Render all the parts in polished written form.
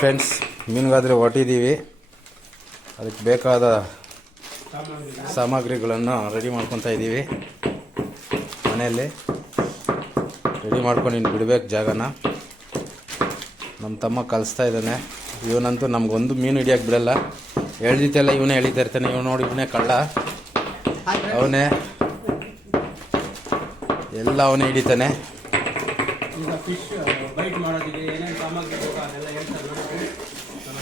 Friends, ಮೀನುಗಾದರೆ ಹೊರಟಿದ್ದೀವಿ. ಅದಕ್ಕೆ ಬೇಕಾದ ಸಾಮಗ್ರಿಗಳನ್ನು ರೆಡಿ ಮಾಡ್ಕೊತಾ ಇದ್ದೀವಿ. ಮನೆಯಲ್ಲಿ ರೆಡಿ ಮಾಡ್ಕೊಂಡು ಇನ್ನು ಬಿಡಬೇಕು ಜಾಗನ. ನಮ್ಮ ತಮ್ಮ ಕಲಿಸ್ತಾ ಇದ್ದಾನೆ. ಇವನಂತೂ ನಮಗೊಂದು ಮೀನು ಹಿಡಿಯೋಕೆ ಬಿಡಲ್ಲ. ಎಳ್ದಿತ್ತೆಲ್ಲ ಇವನೇ ಎಳಿತಾ ಇರ್ತಾನೆ. ಇವನು ನೋಡಿ, ಇವನೇ ಕಳ್ಳ, ಅವನೇ ಎಲ್ಲ ಅವನೇ ಹಿಡಿತಾನೆ.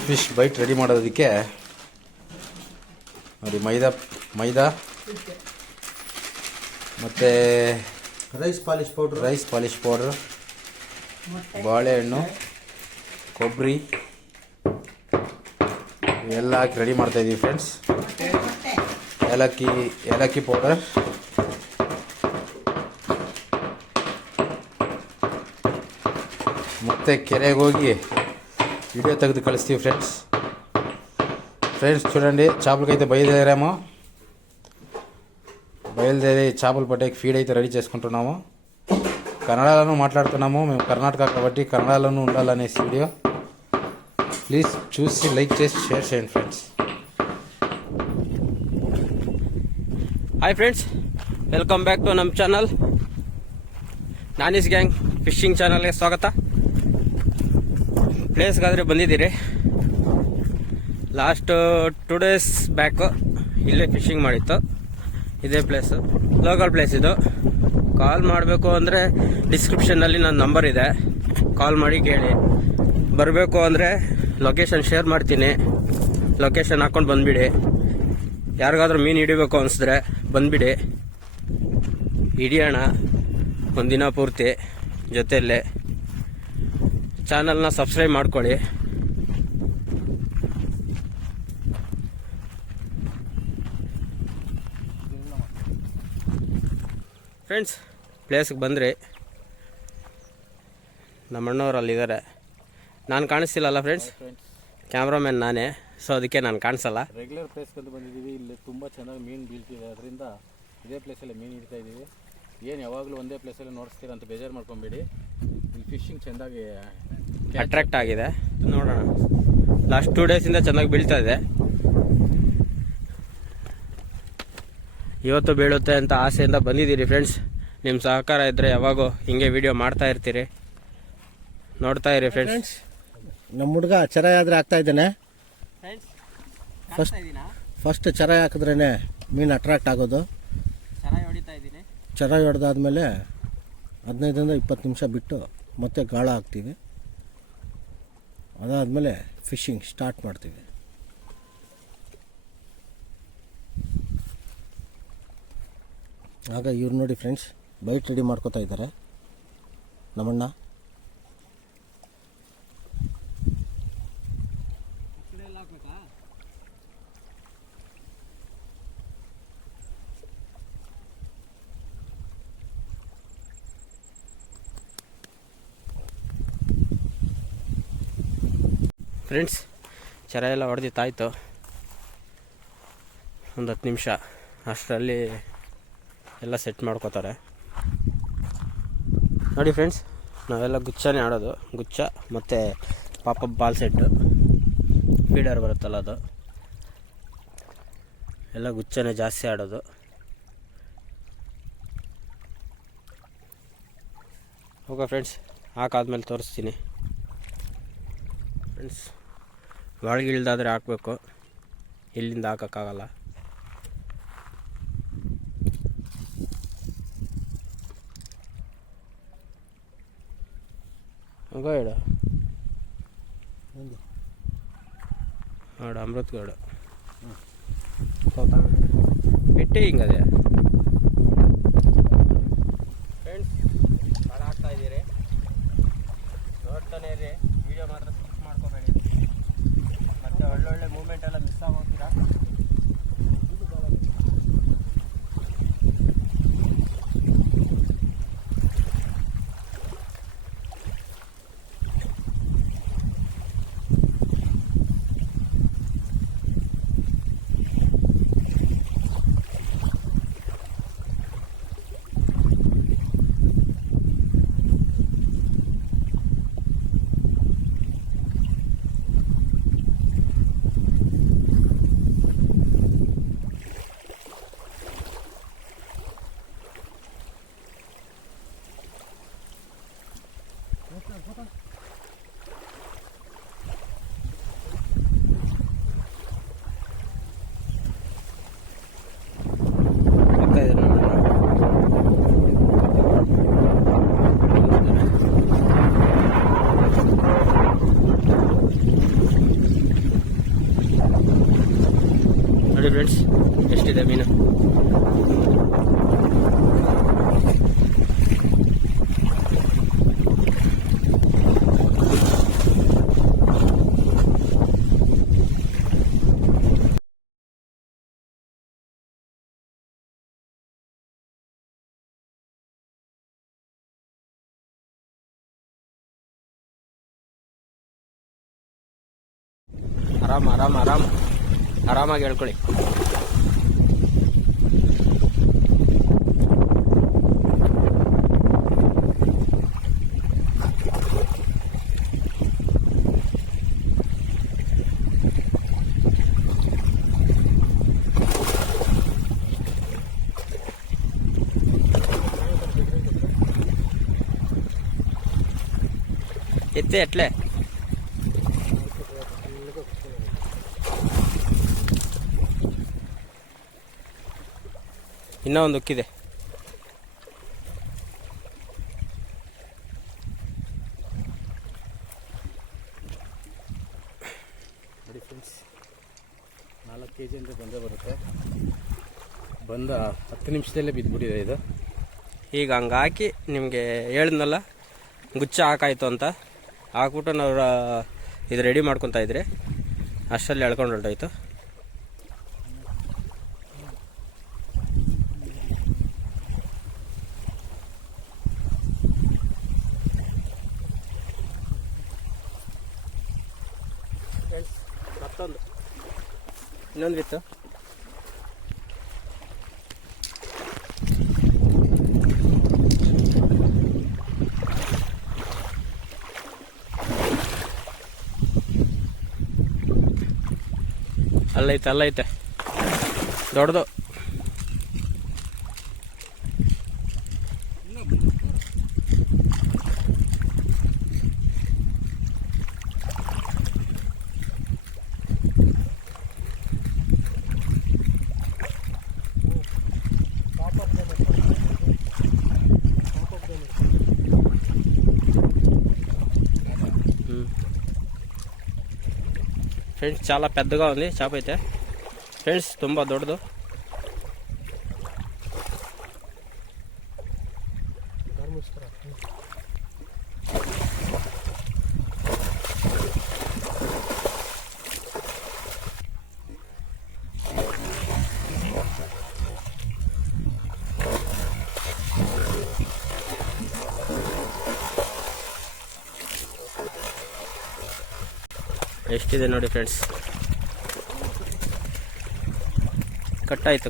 ಫಿಶ್ ಬೈಟ್ ರೆಡಿ ಮಾಡೋದಕ್ಕೆ ನೋಡಿ, ಮೈದಾ ಮತ್ತು ರೈಸ್ ಪಾಲಿಶ್ ಪೌಡ್ರ್, ಬಾಳೆಹಣ್ಣು, ಕೊಬ್ಬರಿ ಇವೆಲ್ಲ ಹಾಕಿ ರೆಡಿ ಮಾಡ್ತಾಯಿದ್ದೀವಿ ಫ್ರೆಂಡ್ಸ್. ಏಲಕ್ಕಿ ಪೌಡರ್, ಮತ್ತು ಕೆರೆಗೆ ಹೋಗಿ ವಿಡಿಯೋ ತೆಗೆದು ಕಳಿಸ್ತೀವಿ ಫ್ರೆಂಡ್ಸ್. చూడండి, చేపలకైతే బయలుదేరాము. బయలుదేరి చేపల పట్టేకి ఫీడ్ అయితే రెడీ చేసుకుంటున్నాము. కన్నడలోనూ మాట్లాడుతున్నాము. మేము కర్ణాటక కాబట్టి కన్నడలోనూ ఉండాలనేసి వీడియో. ప్లీజ్ చూసి లైక్ చేసి షేర్ చేయండి friends. Hi friends, welcome back to ನಮ್ಮ ಚಾನಲ್ ನಾನೀಸ್ ಗ್ಯಾಂಗ್ ಫಿಶಿಂಗ್ ಚಾನಲ್ಗೆ ಸ್ವಾಗತ. ಪ್ಲೇಸ್ಗಾದರೆ ಬಂದಿದ್ದೀರಿ. ಲಾಸ್ಟ್ 2 days ಬ್ಯಾಕು ಇಲ್ಲೇ ಫಿಶಿಂಗ್ ಮಾಡಿತ್ತು. ಇದೇ ಪ್ಲೇಸು, ಲೋಕಲ್ ಪ್ಲೇಸ್ ಇದು. ಕಾಲ್ ಮಾಡಬೇಕು ಅಂದರೆ ಡಿಸ್ಕ್ರಿಪ್ಷನ್ನಲ್ಲಿ ನನ್ನ ನಂಬರ್ ಇದೆ, ಕಾಲ್ ಮಾಡಿ ಕೇಳಿ. ಬರಬೇಕು ಅಂದರೆ ಲೊಕೇಶನ್ ಶೇರ್ ಮಾಡ್ತೀನಿ, ಲೊಕೇಶನ್ ಹಾಕ್ಕೊಂಡು ಬಂದುಬಿಡಿ. ಯಾರಿಗಾದ್ರೂ ಮೀನು ಹಿಡಿಬೇಕು ಅನಿಸಿದ್ರೆ ಬಂದುಬಿಡಿ, ಹಿಡಿಯೋಣ ಒಂದಿನ ಪೂರ್ತಿ ಜೊತೆಯಲ್ಲೇ. ಚಾನಲ್ನ ಸಬ್ಸ್ಕ್ರೈಬ್ ಮಾಡ್ಕೊಳ್ಳಿ. ಫ್ರೆಂಡ್ಸ್, ಪ್ಲೇಸ್ಗೆ ಬಂದ್ರಿ. ನಮ್ಮ ಅಣ್ಣವ್ರು ಅಲ್ಲಿದ್ದಾರೆ. ನಾನು ಕಾಣಿಸ್ತಿಲ್ಲಲ್ಲ ಫ್ರೆಂಡ್ಸ್, ಕ್ಯಾಮ್ರಾಮನ್ ನಾನೇ, ಸೊ ಅದಕ್ಕೆ ನಾನು ಕಾಣಿಸಲ್ಲ. ರೆಗ್ಯುಲರ್ ಪ್ಲೇಸ್ಗೆ ಬಂದಿದ್ದೀವಿ. ಇಲ್ಲಿ ತುಂಬ ಚೆನ್ನಾಗಿ ಮೀನು ಬೀಳ್ತಿದೆ, ಅದರಿಂದ ಇದೇ ಪ್ಲೇಸಲ್ಲಿ ಮೀನು ಹಿಡ್ತಾ ಇದ್ದೀವಿ. ಏನು ಯಾವಾಗಲೂ ಒಂದೇ ಪ್ಲೇಸಲ್ಲಿ ನೋಡಿಸ್ತೀರ ಅಂತ ಬೇಜಾರು ಮಾಡ್ಕೊಂಬೇಡಿ. ಇಲ್ಲಿ ಫಿಶಿಂಗ್ ಚೆಂದಾಗಿ ಅಟ್ರಾಕ್ಟ್ ಆಗಿದೆ. ನೋಡೋಣ, ಲಾಸ್ಟ್ 2 days ಚೆನ್ನಾಗಿ ಬೀಳ್ತಾ ಇದೆ. ಇವತ್ತು ಬೀಳುತ್ತೆ ಅಂತ ಆಸೆಯಿಂದ ಬಂದಿದ್ದೀರಿ ಫ್ರೆಂಡ್ಸ್. ನಿಮ್ಮ ಸಹಕಾರ ಇದ್ದರೆ ಯಾವಾಗೂ ಹಿಂಗೆ ವಿಡಿಯೋ ಮಾಡ್ತಾ ಇರ್ತೀರಿ, ನೋಡ್ತಾ ಇರಿ ಫ್ರೆಂಡ್ಸ್. ನಮ್ಮ ಹುಡುಗ ಚರ ಆದ್ರೆ ಆಗ್ತಾ ಇದ್ದಾನೆ. ಫಸ್ಟ್ ಚರ ಹಾಕಿದ್ರೇ ಮೀನು ಅಟ್ರಾಕ್ಟ್ ಆಗೋದು. ಚರ ಹೊಡೆದಾದ್ಮೇಲೆ 15ರಿಂದ 20 ನಿಮಿಷ ಬಿಟ್ಟು ಮತ್ತೆ ಗಾಳ ಹಾಕ್ತೀವಿ. ಅದಾದಮೇಲೆ ಫಿಶಿಂಗ್ ಸ್ಟಾರ್ಟ್ ಮಾಡ್ತೀವಿ. ಆಗ ಇವ್ರು ನೋಡಿ ಫ್ರೆಂಡ್ಸ್, ಬೈಟ್ ರೆಡಿ ಮಾಡ್ಕೋತಾ ಇದ್ದಾರೆ ನಮ್ಮಣ್ಣ. ಫ್ರೆಂಡ್ಸ್, ಚರ ಎಲ್ಲ ಹೊಡೆದಿತ್ತಾಯ್ತು. ಒಂದು 10 ನಿಮಿಷ ಅಷ್ಟರಲ್ಲಿ ಎಲ್ಲ ಸೆಟ್ ಮಾಡ್ಕೋತಾರೆ. ನೋಡಿ ಫ್ರೆಂಡ್ಸ್, ನಾವೆಲ್ಲ ಗುಚ್ಛನೇ ಆಡೋದು. ಗುಚ್ಛ ಮತ್ತು ಪಾಪಪ್ ಬಾಲ್ ಸೆಟ್ಟು, ಫೀಡರ್ ಬರುತ್ತಲ್ಲ ಅದು, ಎಲ್ಲ ಗುಚ್ಛನೇ ಜಾಸ್ತಿ ಆಡೋದು. ಹೋಗ ಫ್ರೆಂಡ್ಸ್, ಹಾಕಾದ್ಮೇಲೆ ತೋರಿಸ್ತೀನಿ ಫ್ರೆಂಡ್ಸ್. ಒಳಗಿಳ್ದಾದರೆ ಹಾಕಬೇಕು, ಇಲ್ಲಿಂದ ಹಾಕೋಕ್ಕಾಗಲ್ಲ. ಗಾಡು ನೋಡು, ಅಮೃತ್ ಗಾಡು ಇಟ್ಟೆ ಹಿಂಗದೆ. ಫ್ರೆಂಡ್ಸ್, ಭಾಳ ಆಗ್ತಾ ಇದ್ದೀರಿ, ನೋಡ್ತಾನೆ ಇರಿ. ವಿಡಿಯೋ ಮಾತ್ರ ಸ್ಕಿಪ್ ಮಾಡ್ಕೋಬೇಡಿ, ಮತ್ತು ಒಳ್ಳೊಳ್ಳೆ ಮೂಮೆಂಟ್ ಎಲ್ಲ ಮಿಸ್ ಆಗೋಗ್ತೀರಾ. ಆರಾಮಾಗಿ ಹೇಳ್ಕೊಳ್ಳಿ. ಎತ್ತೆ ಎಟ್ಲೆ ಇನ್ನೂ ಒಂದು ಉಕ್ಕಿದೆ. ನೋಡಿ ಫ್ರೆಂಡ್ಸ್, 4 kg ಅಂದರೆ ಬಂದೇ ಬರುತ್ತೆ. ಬಂದ 10 ನಿಮಿಷದಲ್ಲೇ ಬಿದ್ದುಬಿಟ್ಟಿದೆ ಇದು. ಈಗ ಹಂಗೆ ಹಾಕಿ ನಿಮಗೆ ಹೇಳಿದ್ನಲ್ಲ ಗುಚ್ಚ ಹಾಕಾಯ್ತು ಅಂತ ಹಾಕ್ಬಿಟ್ಟು ನಾವು ಇದು ರೆಡಿ ಮಾಡ್ಕೊತಾ ಇದ್ರಿ, ಅಷ್ಟರಲ್ಲಿ ಎಳ್ಕೊಂಡು ಹೊರಟೋಯ್ತು. ಮತ್ತೊಂದು ಇನ್ನೊಂದು ಬಿತ್ತು. ಅಲ್ಲೈತೆ ದೊಡ್ಡದು. ఫ్రెండ్స్ చాలా పెద్దగా ఉంది చేప అయితే ఫ్రెండ్స్, ತುಂಬ దొడ్డದು. ಎಷ್ಟಿದೆ ನೋಡಿ ಫ್ರೆಂಡ್ಸ್. ಕಟ್ಟಾಯ್ತು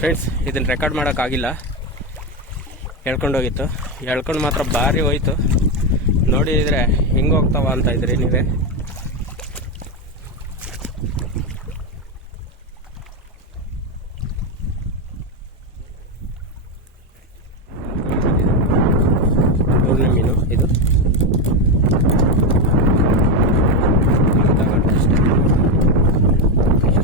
ಫ್ರೆಂಡ್ಸ್. ಇದನ್ನು ರೆಕಾರ್ಡ್ ಮಾಡೋಕ್ಕಾಗಿಲ್ಲ, ಎಳ್ಕೊಂಡೋಗಿತ್ತು. ಎಳ್ಕೊಂಡು ಮಾತ್ರ ಭಾರಿ ಹೋಯ್ತು. ನೋಡಿದರೆ ಹೆಂಗೆ ಹೋಗ್ತಾವ ಅಂತ ಇದ್ರಿ ನೀವೇ. ಮೂರನೇ ಮೀನು ಇದು. ಅಷ್ಟೇ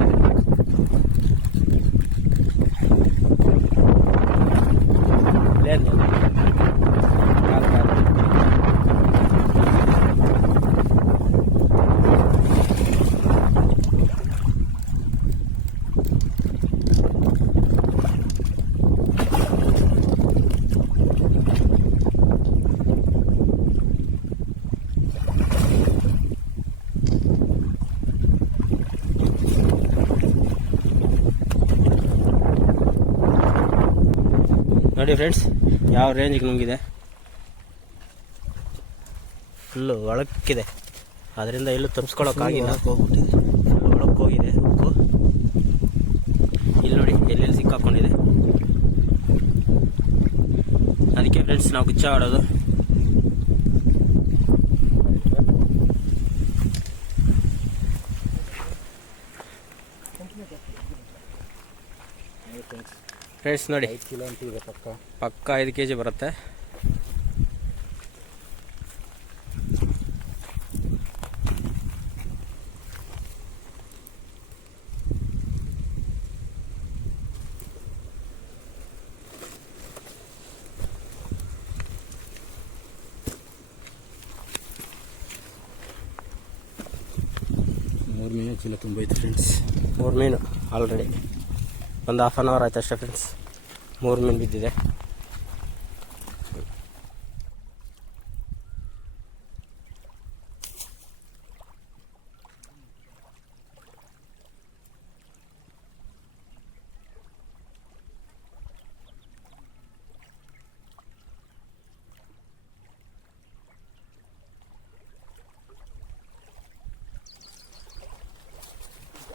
ನೋಡಿ ಫ್ರೆಂಡ್ಸ್, ಯಾವ ರೇಂಜಿಗೆ ನುಂಗಿದೆ. ಫುಲ್ಲು ಒಳಕ್ಕಿದೆ, ಅದರಿಂದ ಎಲ್ಲೂ ತುಂಬಿಸ್ಕೊಳ್ಳೋಕ್ಕಾಗಿಲ್ಲ. ಹೋಗ್ಬಿಟ್ಟಿದೆ, ಫುಲ್ ಒಳಕ್ಕೆ ಹೋಗಿದೆ ಉಕ್ಕು. ಇಲ್ಲಿ ನೋಡಿ ಎಲ್ಲೆಲ್ಲಿ ಸಿಕ್ಕಾಕೊಂಡಿದೆ. ಅದಕ್ಕೆ ಫ್ರೆಂಡ್ಸ್ ನಾವು ಗುಚ್ಚ ಆಡೋದು. ಫ್ರೆಂಡ್ಸ್ ನೋಡಿ, 5 kg ಅಂತ ಇದೆ ಪಕ್ಕ 5 kg ಬರುತ್ತೆ. ಮೂರು ಮೀನು ಚೀಲ ತುಂಬೈತೆ ಫ್ರೆಂಡ್ಸ್. 3 ಮೀನು ಆಲ್ರೆಡಿ ಒಂದು ಹಾಫ್ ಆನ್ ಅವರ್ ಆಯ್ತು ಅಷ್ಟೇ ಫ್ರೆಂಡ್ಸ್. 3 ಮೀನು ಬಿದ್ದಿದೆ.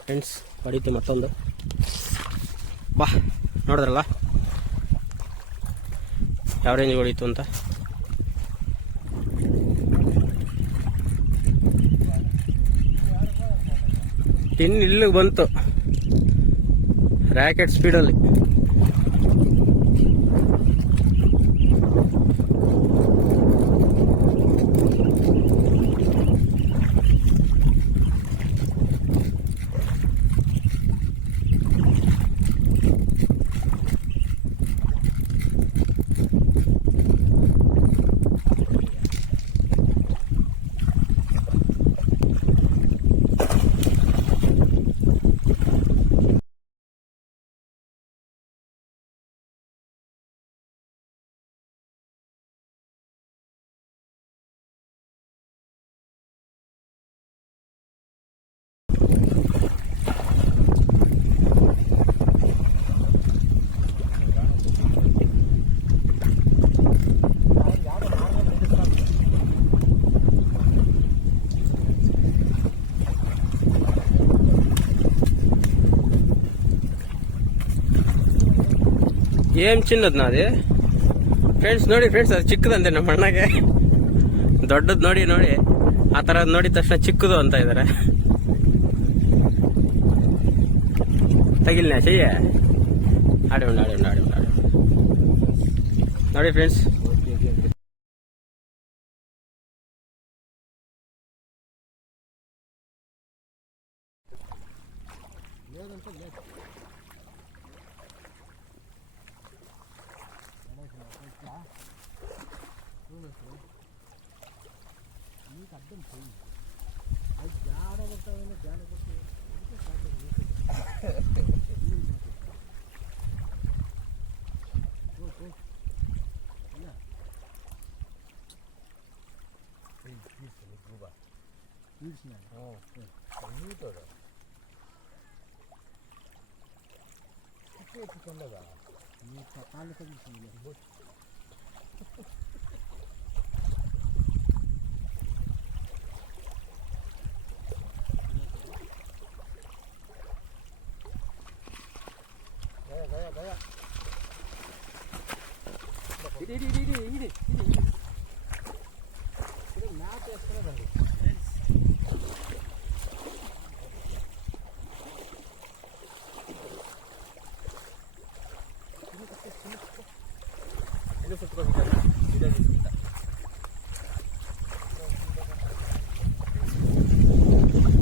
ಫ್ರೆಂಡ್ಸ್ ಹೊಡಿತು ಮತ್ತೊಂದು. ಬಾ ನೋಡಿದ್ರಲ್ಲ ಯಾವ ರೇಂಜ್ ಹೊಡಿತು ಅಂತ. ಟಿನ್ ಇಲ್ಲಿಗೆ ಬಂತು ರ್ಯಾಕೆಟ್ ಸ್ಪೀಡಲ್ಲಿ. ಏನ್ ಚಿನ್ನದ್ ನಾది ಫ್ರೆಂಡ್ಸ್. ನೋಡಿ ಫ್ರೆಂಡ್ಸ್, ಅದು ಚಿಕ್ಕದಂತೆ ನಮ್ಮ ಅಣ್ಣಗೆ. ದೊಡ್ಡದ್ ನೋಡಿ ನೋಡಿ ಆ ಥರ ನೋಡಿದ ತಕ್ಷಣ ಚಿಕ್ಕದು ಅಂತ ಇದ್ದಾರೆ. ತಗಿಲ್ನ ಚೆಯ್ಯ ಆಡಿ ಉಂಡು ಆಡಿ ಉಂಡು ಆಡಿ ಉಂಡು ಆಡಿ ನೋಡಿ ಫ್ರೆಂಡ್ಸ್.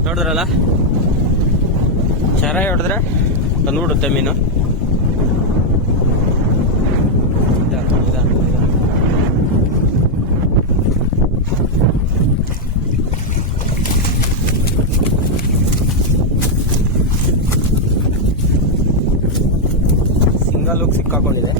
ನೋಡಿದ್ರಲ್ಲ, ಚೆನ್ನಾಗಿ ಹೊಡೆದ್ರೆ ಬಂದ್ಬಿಡುತ್ತೆ ಮೀನು. ಸಿಂಗಲ್ ಲುಕ್ ಸಿಕ್ಕಾಕೊಂಡಿದೆ.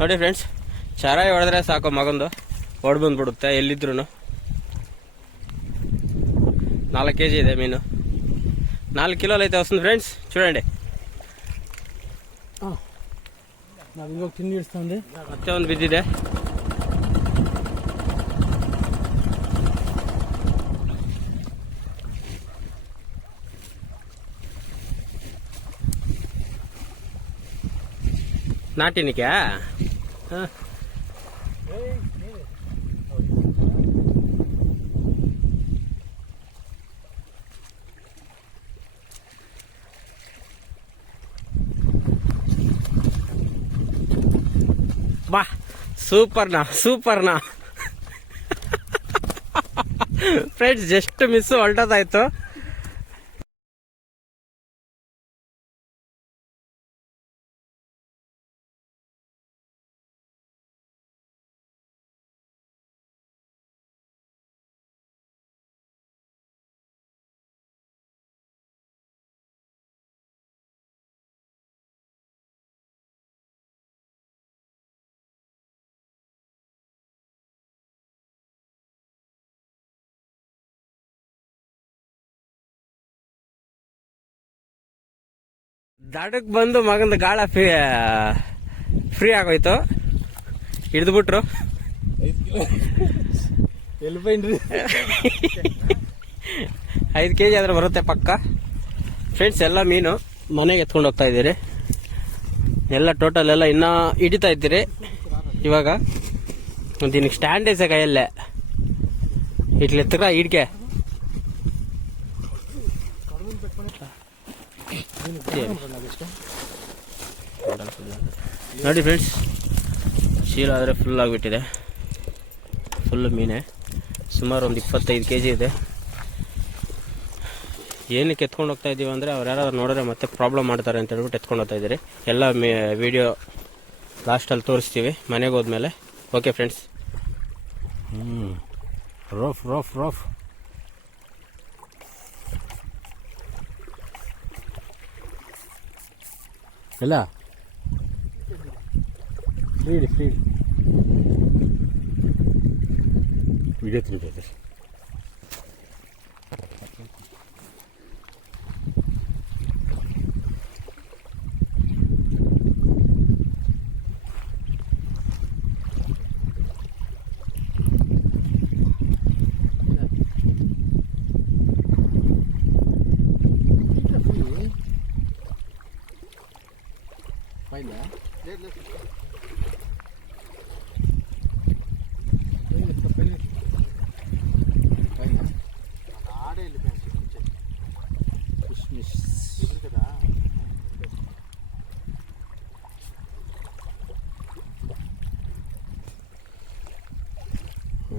ನೋಡಿ ಫ್ರೆಂಡ್ಸ್, ಚೆನ್ನಾಗಿ ಹೊಡೆದ್ರೆ ಸಾಕು ಮಗಂದು ಹೊಡ್ ಬಂದ್ಬಿಡುತ್ತೆ ಎಲ್ಲಿದ್ರು. 4 kg ಇದೆ ಮೀನು. 4 ಕಿಲೋಲಿ ಐತೆ ವಸಂತ್ ಫ್ರೆಂಡ್ಸ್, చూడండి. ನಾವು ಇವಾಗ ತಿಂಡಿ ಇಡ್ಸ್ತಂದೆ. ಮತ್ತೆ ಒಂದು ಬಿದ್ದಿದೆ. ನಾಟಿನಿಕೆ ಬಾ, ಸೂಪರ್ನಾ ಸೂಪರ್ನಾ ಫ್ರೆಂಡ್ಸ್, ಜಸ್ಟ್ ಮಿಸ್ ಹೊಲ್ಟೋದಾಯ್ತು. ದಡಕ್ಕೆ ಬಂದು ಮಗಂದು ಗಾಳ ಫ್ರೀ ಆಗೋಯ್ತು. ಹಿಡಿದ್ಬಿಟ್ರು. ಎಲ್ಲಿ ಬೈನ್ರಿ 5 kg ಆದ್ರೆ ಬರುತ್ತೆ ಪಕ್ಕ. ಫ್ರೆಂಡ್ಸ್ ಎಲ್ಲ ಮೀನು ಮನೆಗೆ ಎತ್ಕೊಂಡು ಹೋಗ್ತಾ ಇದ್ದೀರಿ. ಎಲ್ಲ ಟೋಟಲ್ ಎಲ್ಲ ಇನ್ನೂ ಹಿಡಿತಾ ಇದ್ದೀರಿ. ಇವಾಗ ದಿನಕ್ಕೆ ಸ್ಟ್ಯಾಂಡ್ ಐತೆ ಕೈಯಲ್ಲೇ ಇಟ್ಲೆತ್ತಕ ಹಿಡ್ಕೆ. ನೋಡಿ ಫ್ರೆಂಡ್ಸ್, ಚೀಲ ಆದರೆ ಫುಲ್ ಆಗಿಬಿಟ್ಟಿದೆ. ಫುಲ್ಲು ಮೀನೆ, ಸುಮಾರು ಒಂದು 25 kg ಇದೆ. ಏನಕ್ಕೆ ಎತ್ಕೊಂಡು ಹೋಗ್ತಾ ಇದ್ದೀವಿ ಅಂದರೆ ಅವ್ರು ಯಾರಾದ್ರು ನೋಡಿದ್ರೆ ಮತ್ತೆ ಪ್ರಾಬ್ಲಮ್ ಮಾಡ್ತಾರೆ ಅಂತ ಹೇಳ್ಬಿಟ್ಟು ಎತ್ಕೊಂಡು ಹೋಗ್ತಾ ಇದ್ದೀರಿ. ಎಲ್ಲ ವಿಡಿಯೋ ಲಾಸ್ಟಲ್ಲಿ ತೋರಿಸ್ತೀವಿ ಮನೆಗೆ ಹೋದ್ಮೇಲೆ. Okay friends. ರೋಫ್ ರೋಫ್ ರೋಫ್ ಎಲ್ಲ ಫ್ರೀಡಿ ವಿಡಿಯೋ ತಿರುಗಿದೆ.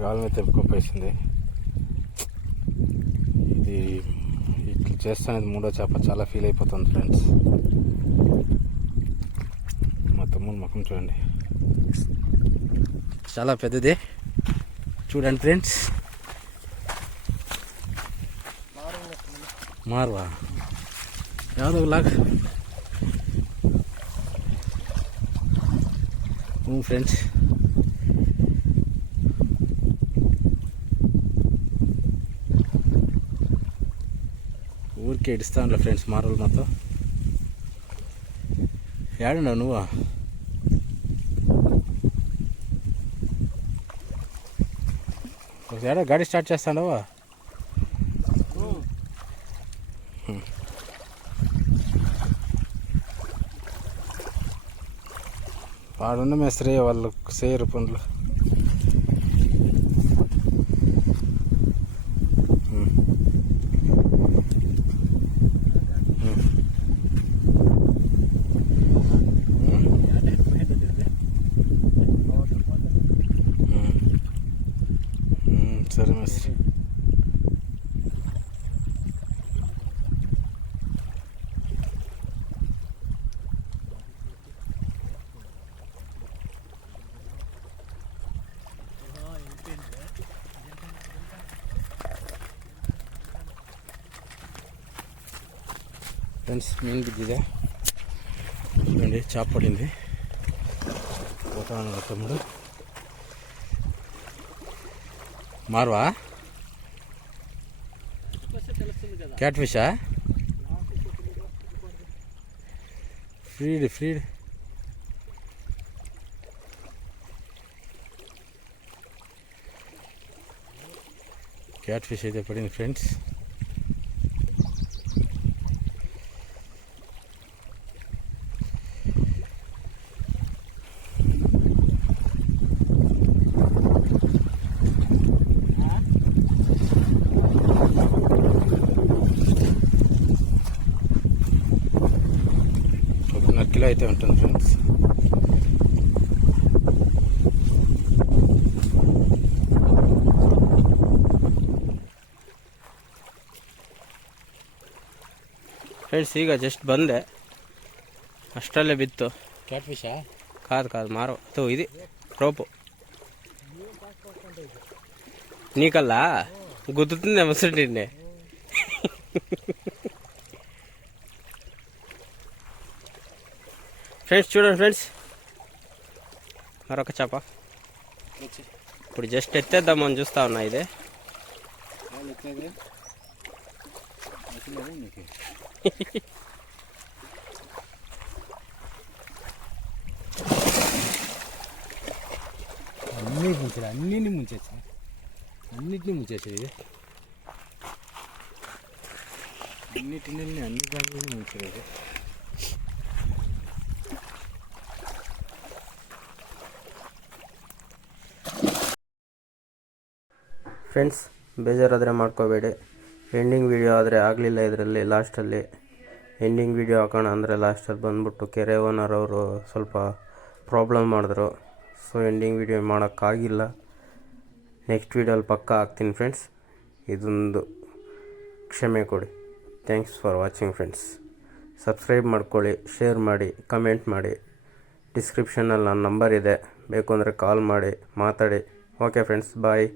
గాలిని తెప్పుకోపోయింది. ఇది ఇట్లా చేస్తానేది మూడో చేప. చాలా ఫీల్ అయిపోతుంది ఫ్రెండ్స్. మా తమ్ముడు ముఖం చూడండి, చాలా పెద్దది. చూడండి ఫ్రెండ్స్. మార్వా ಯಾವುದೋ ಲಾಗ್. ಫ್ರೆಂಡ್ಸ್, ఊరికే ఇడుస్తానులే ఫ్రెండ్స్ మారలు మాతో. ఏడున్నావు నువ్వు? ఏడా గాడి స్టార్ట్ చేస్తాడవా? వాడున్న మేస్త్రి వాళ్ళు చేయరు పనులు. సరే మేస్త్రి. ఫ్రెండ్స్, మీన్ బిద్దిದೆ చూడండి, చేప పడింది. పోతాను తమ్ముడు. మార్వా క్యాట్ ఫిషా? ఫ్రీడ్ క్యాట్ ఫిష్ అయితే పడింది ఫ్రెండ్స్. కిలో అయితే ఉంటుంది ఫ్రెండ్స్. ಫ್ರೆಂಡ್ಸ್, ಈಗ ಜಸ್ಟ್ ಬಂದೆ, ಅಷ್ಟರಲ್ಲೇ ಬಿತ್ತು. ಕ್ಯಾಟ್ ಫಿಶಾ? ಕಾದು ಮಾರೋ ಇದು ರೋಪು. నీకల్లా గుర్తుంది ముసలిండే. ఫ్రెండ్స్ చూడండి ఫ్రెండ్స్, మరొక చేప. ఇప్పుడు జస్ట్ ఎత్తేద్దామని చూస్తా ఉన్నా. ఇదే ಇನ್ನೀಗ ಮುಂಚೆ ಅನ್ನಿನಿ ಮುಂಚೆ ಅನ್ನಿಟ್ಟಿನಿ ಮುಂಚೆ ಇದೆ ಅನ್ನಿಟ್ಟಿನಲ್ಲಿ ಅನ್ನಿಗಾಗಲೂ ಮುಂಚಿರೋದು. ಫ್ರೆಂಡ್ಸ್, ಬೇಜಾರಾದರೆ ಮಾಡ್ಕೋಬೇಡಿ. ಎಂಡಿಂಗ್ ವಿಡಿಯೋ ಆದರೆ ಆಗಲಿಲ್ಲ ಇದರಲ್ಲಿ. ಲಾಸ್ಟಲ್ಲಿ ಎಂಡಿಂಗ್ ವಿಡಿಯೋ ಹಾಕೋಣ ಅಂದರೆ ಲಾಸ್ಟಲ್ಲಿ ಬಂದ್ಬಿಟ್ಟು ಕೆರೆ ಓನರ್ ಅವರು ಸ್ವಲ್ಪ ಪ್ರಾಬ್ಲಮ್ ಮಾಡಿದ್ರು. ಸೊ ಎಂಡಿಂಗ್ ವಿಡಿಯೋ ಮಾಡೋಕ್ಕಾಗಿಲ್ಲ. ನೆಕ್ಸ್ಟ್ ವಿಡಿಯೋಲ್ಲಿ ಪಕ್ಕಾ ಹಾಕ್ತೀನಿ ಫ್ರೆಂಡ್ಸ್. ಇದೊಂದು ಕ್ಷಮೆ ಕೊಡಿ. Thanks for watching friends. Subscribe ಮಾಡ್ಕೊಳ್ಳಿ, ಶೇರ್ ಮಾಡಿ, ಕಮೆಂಟ್ ಮಾಡಿ. ಡಿಸ್ಕ್ರಿಪ್ಷನಲ್ಲಿ ನನ್ನ ನಂಬರ್ ಇದೆ, ಬೇಕು ಅಂದರೆ ಕಾಲ್ ಮಾಡಿ ಮಾತಾಡಿ. ಓಕೆ ಫ್ರೆಂಡ್ಸ್, ಬಾಯ್.